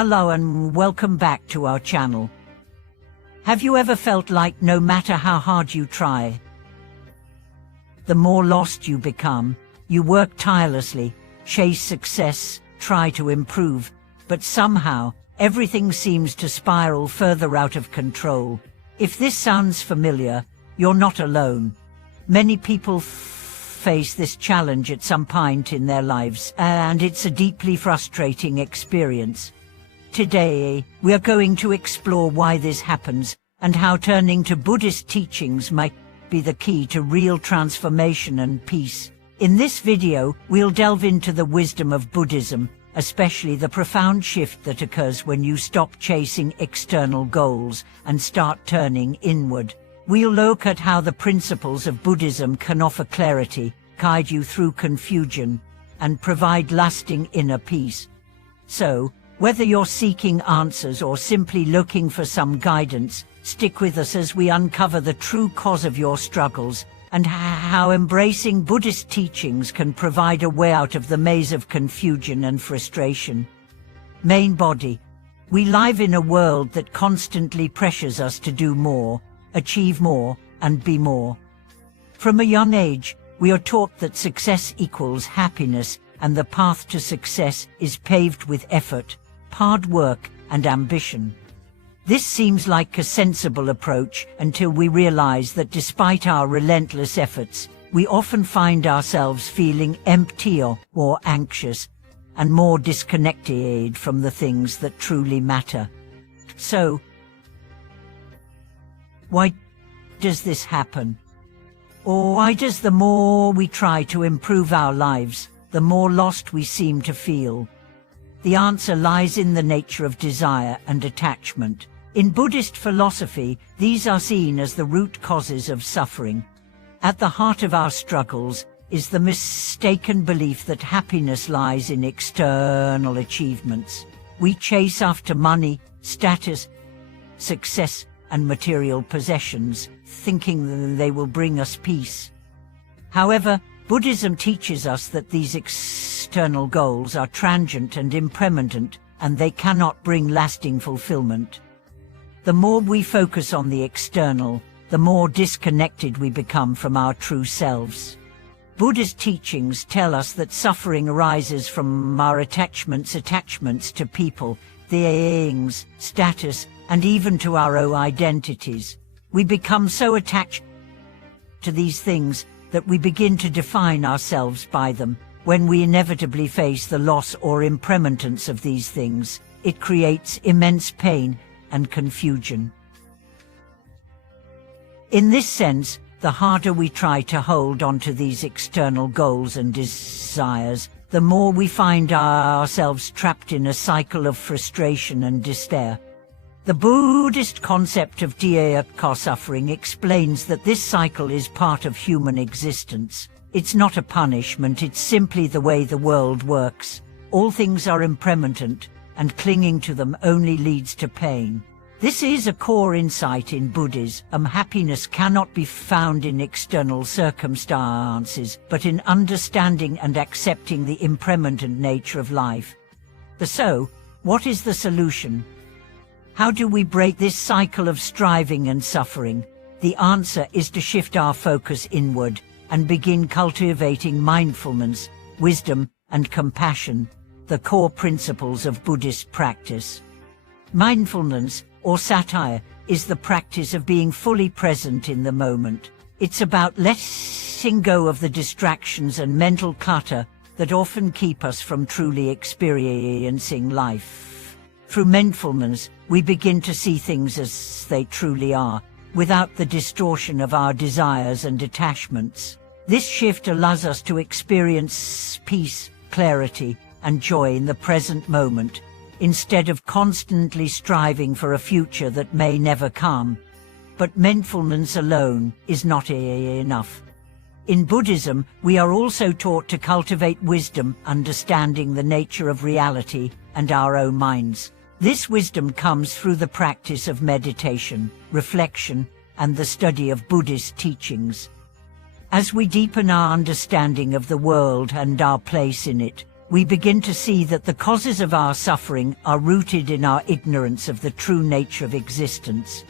Hello and welcome back to our channel. Have you ever felt like no matter how hard you try, the more lost you become? You work tirelessly, chase success, try to improve, but somehow, everything seems to spiral further out of control. If this sounds familiar, you're not alone. Many people face this challenge at some point in their lives, and it's a deeply frustrating experience. Today, we are going to explore why this happens and how turning to Buddhist teachings might be the key to real transformation and peace. In this video, we'll delve into the wisdom of Buddhism, especially the profound shift that occurs when you stop chasing external goals and start turning inward. We'll look at how the principles of Buddhism can offer clarity, guide you through confusion, and provide lasting inner peace. So, whether you're seeking answers or simply looking for some guidance, stick with us as we uncover the true cause of your struggles and how embracing Buddhist teachings can provide a way out of the maze of confusion and frustration. Main body. We live in a world that constantly pressures us to do more, achieve more, and be more. From a young age, we are taught that success equals happiness, and the path to success is paved with effort, hard work, and ambition. This seems like a sensible approach until we realize that despite our relentless efforts, we often find ourselves feeling empty or more anxious and more disconnected from the things that truly matter. So, why does this happen? Or why does the more we try to improve our lives, the more lost we seem to feel? The answer lies in the nature of desire and attachment. In Buddhist philosophy, these are seen as the root causes of suffering. At the heart of our struggles is the mistaken belief that happiness lies in external achievements. We chase after money, status, success, and material possessions, thinking they will bring us peace. However, Buddhism teaches us that these external goals are transient and impermanent, and they cannot bring lasting fulfillment. The more we focus on the external, the more disconnected we become from our true selves. Buddhist teachings tell us that suffering arises from our attachments to people, things, status, and even to our own identities. We become so attached to these things that we begin to define ourselves by them. When we inevitably face the loss or impermanence of these things, it creates immense pain and confusion. In this sense, the harder we try to hold on to these external goals and desires, the more we find ourselves trapped in a cycle of frustration and despair. The Buddhist concept of dukkha suffering explains that this cycle is part of human existence. It's not a punishment, it's simply the way the world works. All things are impermanent, and clinging to them only leads to pain. This is a core insight in Buddhism. Happiness cannot be found in external circumstances, but in understanding and accepting the impermanent nature of life. So, what is the solution? How do we break this cycle of striving and suffering? The answer is to shift our focus inward and begin cultivating mindfulness, wisdom, and compassion, the core principles of Buddhist practice. Mindfulness, or satire, is the practice of being fully present in the moment. It's about letting go of the distractions and mental clutter that often keep us from truly experiencing life. Through mindfulness, we begin to see things as they truly are, without the distortion of our desires and attachments. This shift allows us to experience peace, clarity, and joy in the present moment, instead of constantly striving for a future that may never come. But mindfulness alone is not enough. In Buddhism, we are also taught to cultivate wisdom, understanding the nature of reality and our own minds. This wisdom comes through the practice of meditation, reflection, and the study of Buddhist teachings. As we deepen our understanding of the world and our place in it, we begin to see that the causes of our suffering are rooted in our ignorance of the true nature of existence.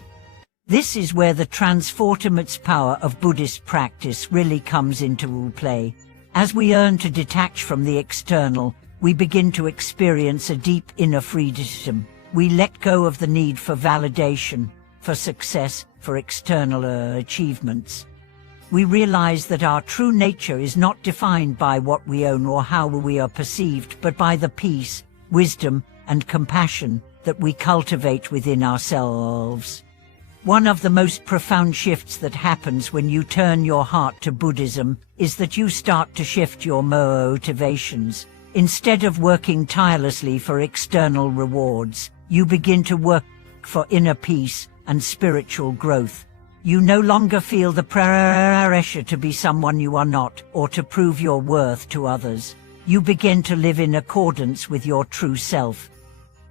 This is where the transformative power of Buddhist practice really comes into play. As we learn to detach from the external, we begin to experience a deep inner freedom. We let go of the need for validation, for success, for external achievements. We realize that our true nature is not defined by what we own or how we are perceived, but by the peace, wisdom, and compassion that we cultivate within ourselves. One of the most profound shifts that happens when you turn your heart to Buddhism is that you start to shift your motivations. Instead of working tirelessly for external rewards, you begin to work for inner peace and spiritual growth. You no longer feel the pressure to be someone you are not or to prove your worth to others. You begin to live in accordance with your true self,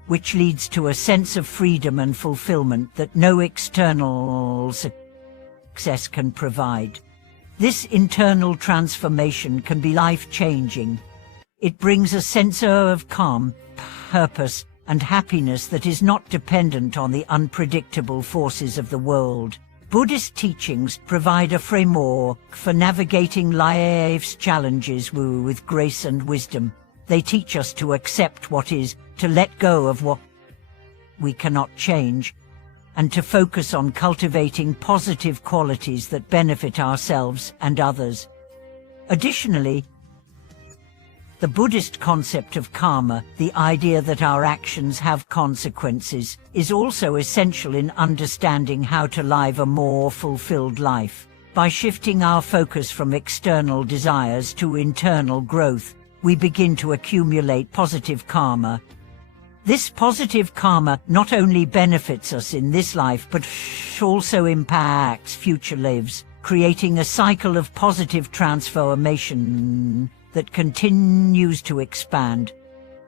which leads to a sense of freedom and fulfillment that no external success can provide. This internal transformation can be life-changing. It brings a sense of calm, purpose, and happiness that is not dependent on the unpredictable forces of the world. Buddhist teachings provide a framework for navigating life's challenges with grace and wisdom. They teach us to accept what is, to let go of what we cannot change, and to focus on cultivating positive qualities that benefit ourselves and others. Additionally, the Buddhist concept of karma, the idea that our actions have consequences, is also essential in understanding how to live a more fulfilled life. By shifting our focus from external desires to internal growth, we begin to accumulate positive karma. This positive karma not only benefits us in this life but also impacts future lives, creating a cycle of positive transformation that continues to expand.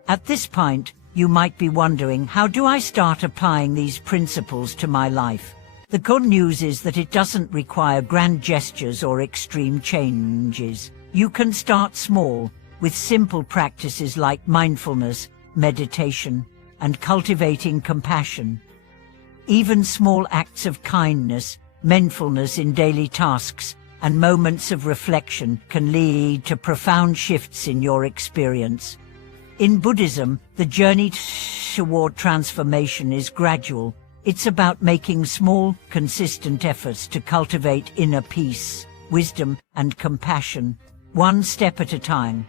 At this point, you might be wondering, how do I start applying these principles to my life? The good news is that it doesn't require grand gestures or extreme changes. You can start small, with simple practices like mindfulness, meditation, and cultivating compassion. Even small acts of kindness, mindfulness in daily tasks, and moments of reflection can lead to profound shifts in your experience. In Buddhism, the journey toward transformation is gradual. It's about making small, consistent efforts to cultivate inner peace, wisdom, and compassion, one step at a time.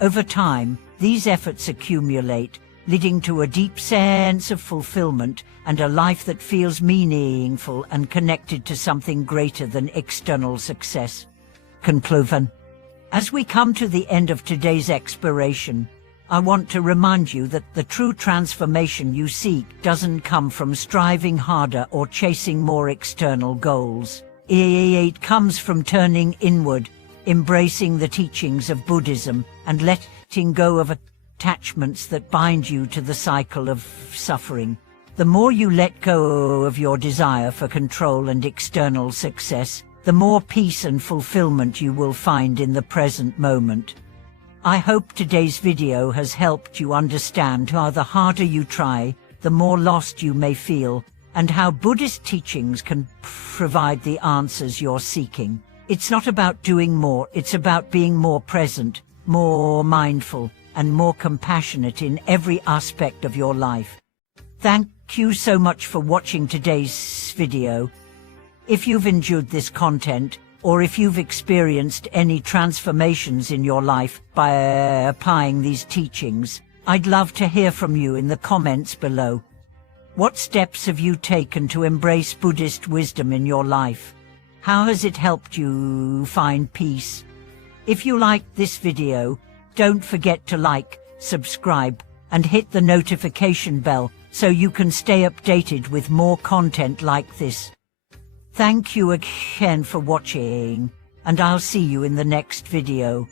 Over time, these efforts accumulate, leading to a deep sense of fulfillment and a life that feels meaningful and connected to something greater than external success. Conclusion. As we come to the end of today's exploration, I want to remind you that the true transformation you seek doesn't come from striving harder or chasing more external goals. It comes from turning inward, embracing the teachings of Buddhism, and letting go of attachments that bind you to the cycle of suffering. The more you let go of your desire for control and external success, the more peace and fulfillment you will find in the present moment. I hope today's video has helped you understand how the harder you try, the more lost you may feel, and how Buddhist teachings can provide the answers you're seeking. It's not about doing more, it's about being more present, more mindful, and more compassionate in every aspect of your life. Thank you so much for watching today's video. If you've enjoyed this content, or if you've experienced any transformations in your life by applying these teachings, I'd love to hear from you in the comments below. What steps have you taken to embrace Buddhist wisdom in your life? How has it helped you find peace? If you liked this video, don't forget to like, subscribe, and hit the notification bell so you can stay updated with more content like this. Thank you again for watching, and I'll see you in the next video.